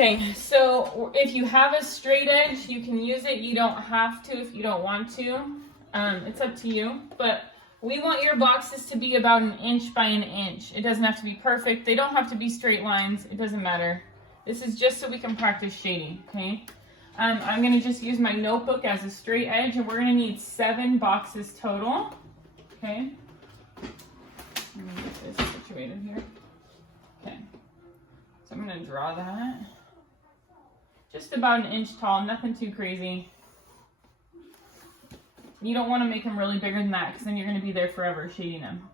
Okay, so if you have a straight edge, you can use it. You don't have to if you don't want to. It's up to you. But we want your boxes to be about 1 inch by 1 inch. It doesn't have to be perfect. They don't have to be straight lines. It doesn't matter. This is just so we can practice shading, okay? I'm going to just use my notebook as a straight edge, and we're going to need 7 boxes total, okay? Let me get this situated here. Okay, so I'm going to draw that. Just about 1 inch tall, nothing too crazy. You don't want to make them really bigger than that because then you're going to be there forever shading them.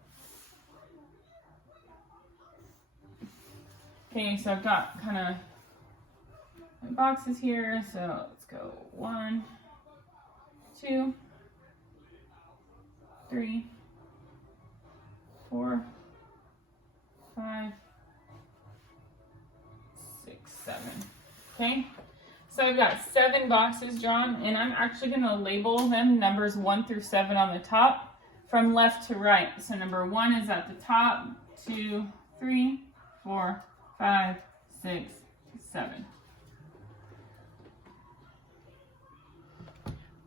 Okay, so I've got kind of my boxes here, so let's go 1, 2, 3, 4, 5, 6, 7. Okay, so I've got 7 boxes drawn, and I'm actually going to label them numbers 1 through 7 on the top from left to right. So number 1 is at the top, 2, 3, 4, 5, 6, 7.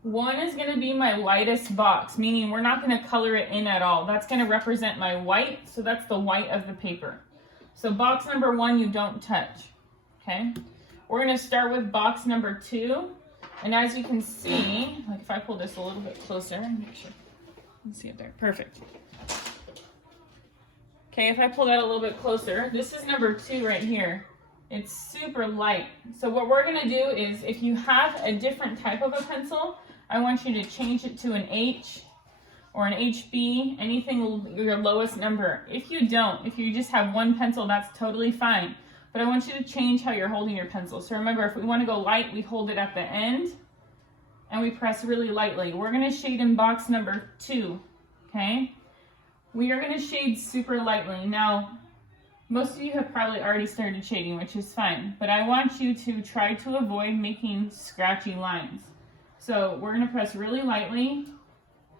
1 is going to be my lightest box, meaning we're not going to color it in at all. That's going to represent my white, so that's the white of the paper. So box number 1 you don't touch, okay? We're going to start with box number 2, and as you can see, like if I pull this a little bit closer, make sure you can see it there. Perfect. Okay, if I pull that a little bit closer, this is number 2 right here. It's super light. So what we're going to do is, if you have a different type of a pencil, I want you to change it to an H or an HB, anything your lowest number. If you don't, if you just have 1 pencil, that's totally fine. But I want you to change how you're holding your pencil. So remember, if we want to go light, we hold it at the end and we press really lightly. We're going to shade in box number 2, okay? We are going to shade super lightly. Now, most of you have probably already started shading, which is fine, but I want you to try to avoid making scratchy lines. So we're going to press really lightly,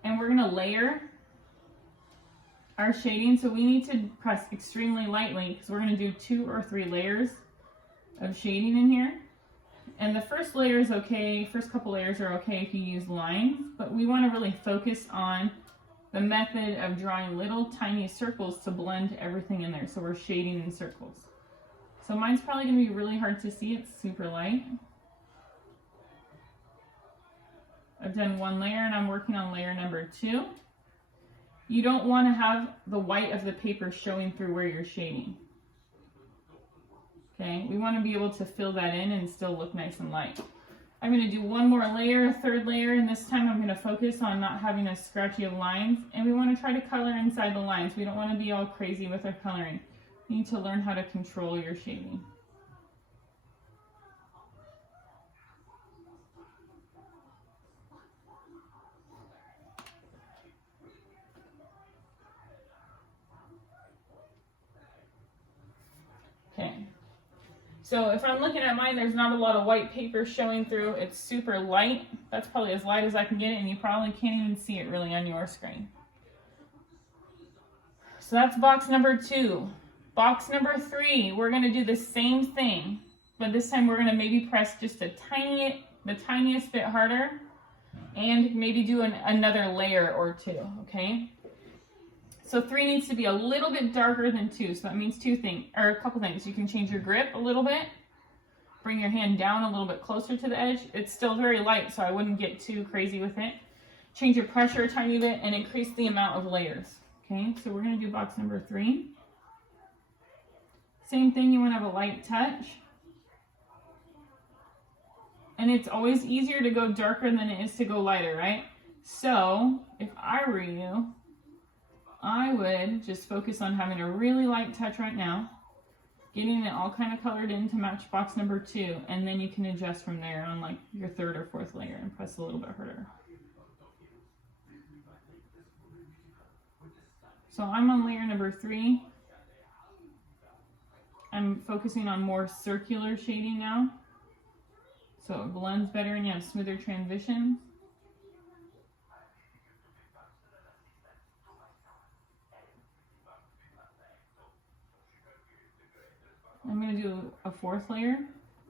and we're going to layer our shading. So we need to press extremely lightly because we're going to do 2 or 3 layers of shading in here. And the first layer is okay, first couple layers are okay if you use lines, but we want to really focus on the method of drawing little tiny circles to blend everything in there. So we're shading in circles. So mine's probably going to be really hard to see. It's super light. I've done 1 layer and I'm working on layer number 2. You don't want to have the white of the paper showing through where you're shading. Okay, we want to be able to fill that in and still look nice and light. I'm going to do 1 more layer, a 3rd layer, and this time I'm going to focus on not having a scratchy of lines. And we want to try to color inside the lines. We don't want to be all crazy with our coloring. You need to learn how to control your shading. Okay. So if I'm looking at mine, there's not a lot of white paper showing through. It's super light. That's probably as light as I can get it, and you probably can't even see it really on your screen. So that's box number 2. Box number 3, we're going to do the same thing, but this time we're going to maybe press just the tiniest bit harder, and maybe do another layer or 2, okay? So 3 needs to be a little bit darker than 2, so that means a couple things. You can change your grip a little bit, bring your hand down a little bit closer to the edge. It's still very light, so I wouldn't get too crazy with it. Change your pressure a tiny bit and increase the amount of layers. Okay, so we're going to do box number 3. Same thing, you want to have a light touch. And it's always easier to go darker than it is to go lighter, right? So if I were you, I would just focus on having a really light touch right now, getting it all kind of colored in to match box number 2, and then you can adjust from there on like your 3rd or 4th layer and press a little bit harder. So I'm on layer number 3. I'm focusing on more circular shading now, so it blends better and you have smoother transitions. I'm going to do a 4th layer.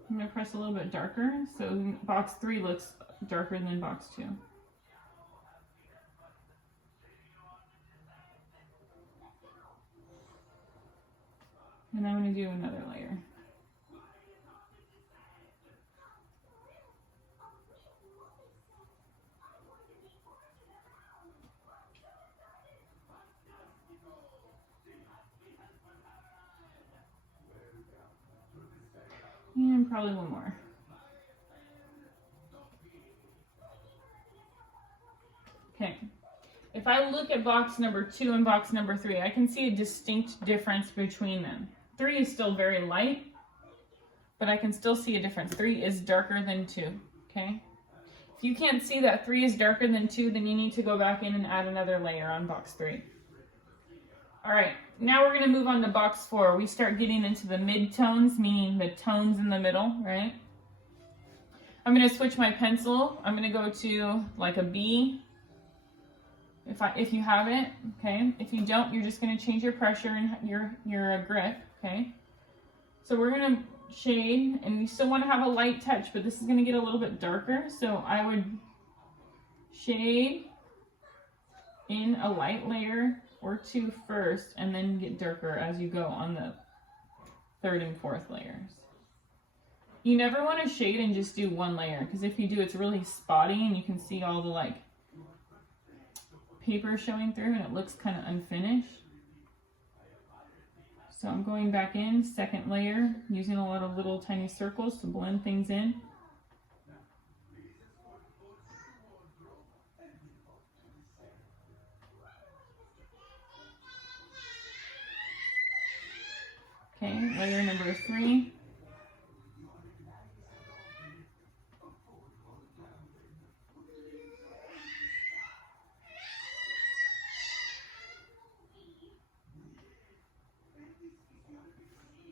I'm going to press a little bit darker, so box 3 looks darker than box 2. And I'm going to do another layer. And probably one more. Okay. If I look at box number 2 and box number 3, I can see a distinct difference between them. 3 is still very light, but I can still see a difference. 3 is darker than 2, okay? If you can't see that 3 is darker than 2, then you need to go back in and add another layer on box 3. All right, now we're gonna move on to box 4. We start getting into the mid-tones, meaning the tones in the middle, right? I'm gonna switch my pencil. I'm gonna go to like a B, if you have it, okay? If you don't, you're just gonna change your pressure and your grip, okay? So we're gonna shade, and you still wanna have a light touch, but this is gonna get a little bit darker. So I would shade in a light layer or 2 first, and then get darker as you go on the 3rd and 4th layers. You never want to shade and just do 1 layer, because if you do, it's really spotty and you can see all the like paper showing through and it looks kind of unfinished. So I'm going back in, 2nd layer, using a lot of little tiny circles to blend things in. Okay, layer number 3.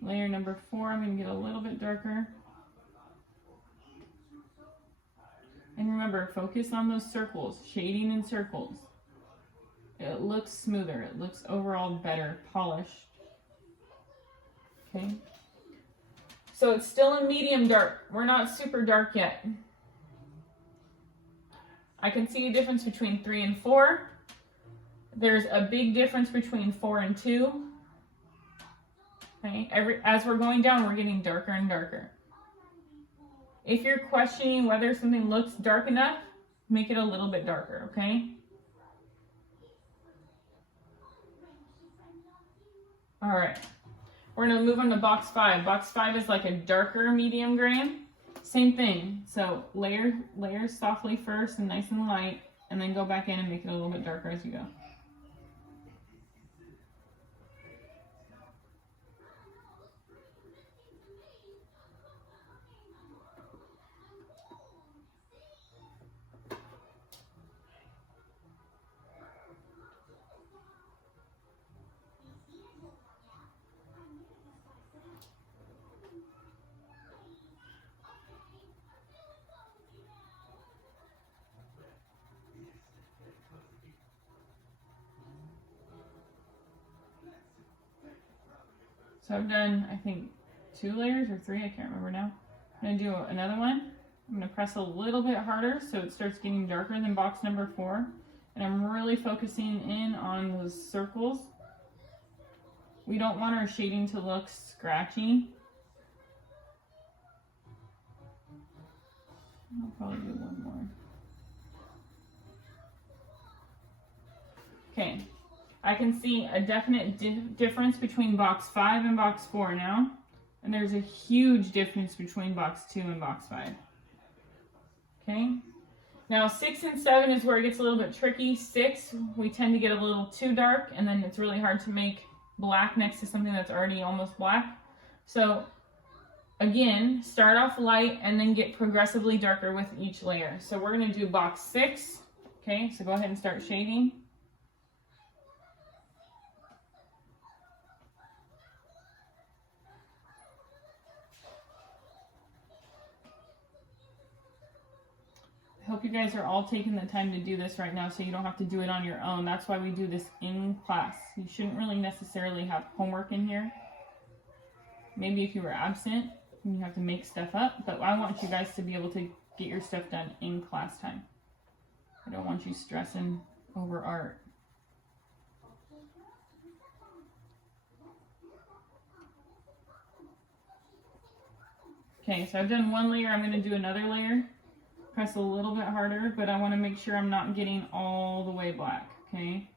Layer number 4, I'm going to get a little bit darker. And remember, focus on those circles, shading in circles. It looks smoother, it looks overall better, polished. Okay, so it's still in medium dark. We're not super dark yet. I can see a difference between 3 and 4. There's a big difference between 4 and 2. Okay, as we're going down, we're getting darker and darker. If you're questioning whether something looks dark enough, make it a little bit darker, okay? All right. We're going to move on to box 5. Box 5 is like a darker medium gray. Same thing. So layers softly first and nice and light, and then go back in and make it a little bit darker as you go. So I've done, I think, 2 layers or 3, I can't remember now. I'm going to do another one. I'm going to press a little bit harder so it starts getting darker than box number 4. And I'm really focusing in on those circles. We don't want our shading to look scratchy. I'll probably do one more. Okay. I can see a definite difference between box 5 and box 4 now. And there's a huge difference between box 2 and box 5. Okay. Now 6 and 7 is where it gets a little bit tricky. 6, we tend to get a little too dark, and then it's really hard to make black next to something that's already almost black. So again, start off light and then get progressively darker with each layer. So we're going to do box 6. Okay, so go ahead and start shading. I hope you guys are all taking the time to do this right now so you don't have to do it on your own. That's why we do this in class. You shouldn't really necessarily have homework in here. Maybe if you were absent, and you have to make stuff up, but I want you guys to be able to get your stuff done in class time. I don't want you stressing over art. Okay, so I've done one layer. I'm going to do another layer. Press a little bit harder, but I want to make sure I'm not getting all the way black, okay?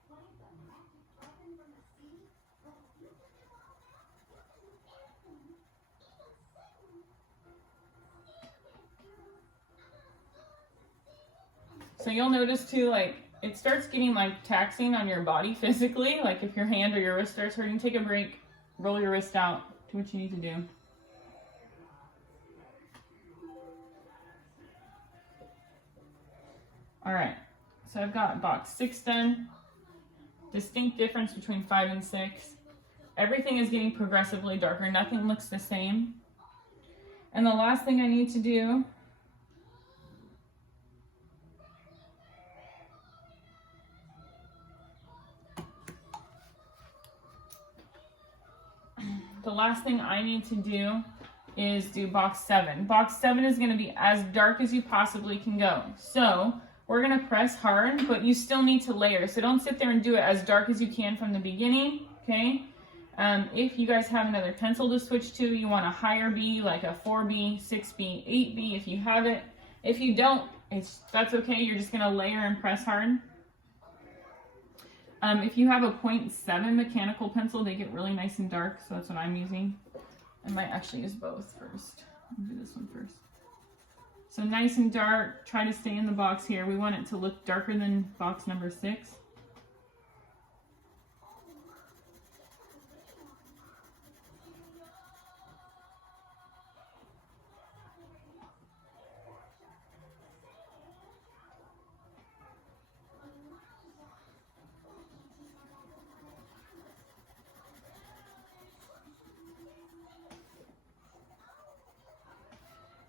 So you'll notice too, like, it starts getting like taxing on your body physically. Like if your hand or your wrist starts hurting, take a break, roll your wrist out, do what you need to do. All right, so I've got box 6 done. Distinct difference between 5 and 6. Everything is getting progressively darker. Nothing looks the same. And the last thing I need to do is do box 7. Box 7 is going to be as dark as you possibly can go. So we're going to press hard, but you still need to layer. So don't sit there and do it as dark as you can from the beginning, okay? If you guys have another pencil to switch to, you want a higher B, like a 4B, 6B, 8B if you have it. If you don't, that's okay. You're just going to layer and press hard. If you have a 0.7 mechanical pencil, they get really nice and dark, so that's what I'm using. I might actually use both first. I'll do this one first. So nice and dark, try to stay in the box here. We want it to look darker than box number 6.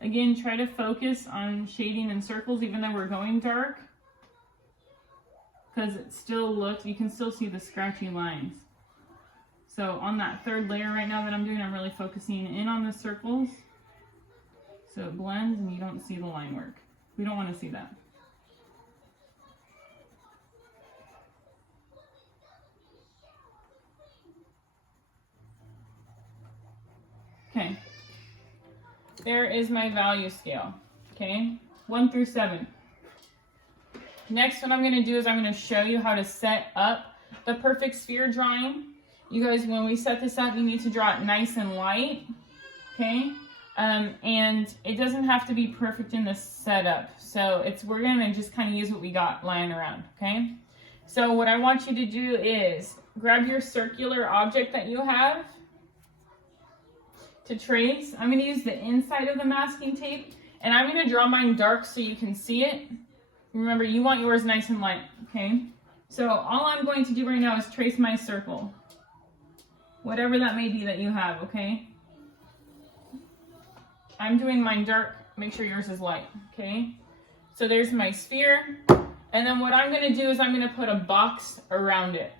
Again, try to focus on shading in circles even though we're going dark, because it still looks, you can still see the scratchy lines. So on that third layer right now that I'm doing, I'm really focusing in on the circles so it blends and you don't see the line work. We don't want to see that. Okay. There is my value scale, okay? 1 through 7. Next, what I'm going to do is I'm going to show you how to set up the perfect sphere drawing. You guys, when we set this up, you need to draw it nice and light, okay? And it doesn't have to be perfect in the setup. So we're going to just kind of use what we got lying around, okay? So what I want you to do is grab your circular object that you have to trace. I'm going to use the inside of the masking tape, and I'm going to draw mine dark so you can see it. Remember, you want yours nice and light, okay? So all I'm going to do right now is trace my circle, whatever that may be that you have, okay? I'm doing mine dark. Make sure yours is light, okay? So there's my sphere, and then what I'm going to do is I'm going to put a box around it,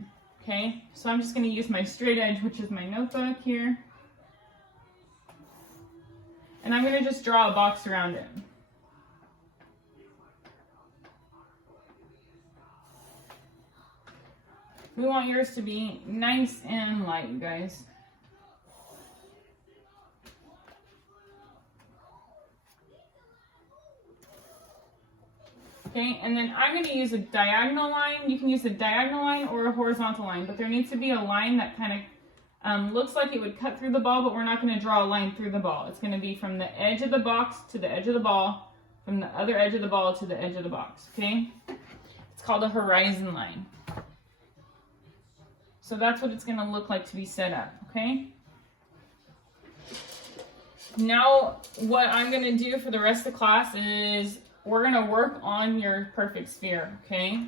okay? So I'm just going to use my straight edge, which is my notebook here. And I'm going to just draw a box around it. We want yours to be nice and light, you guys. Okay, and then I'm going to use a diagonal line. You can use a diagonal line or a horizontal line, but there needs to be a line that kind of looks like it would cut through the ball, but we're not going to draw a line through the ball. It's going to be from the edge of the box to the edge of the ball, from the other edge of the ball to the edge of the box, okay? It's called a horizon line. So that's what it's going to look like to be set up, okay? Now, what I'm going to do for the rest of the class is we're going to work on your perfect sphere, okay?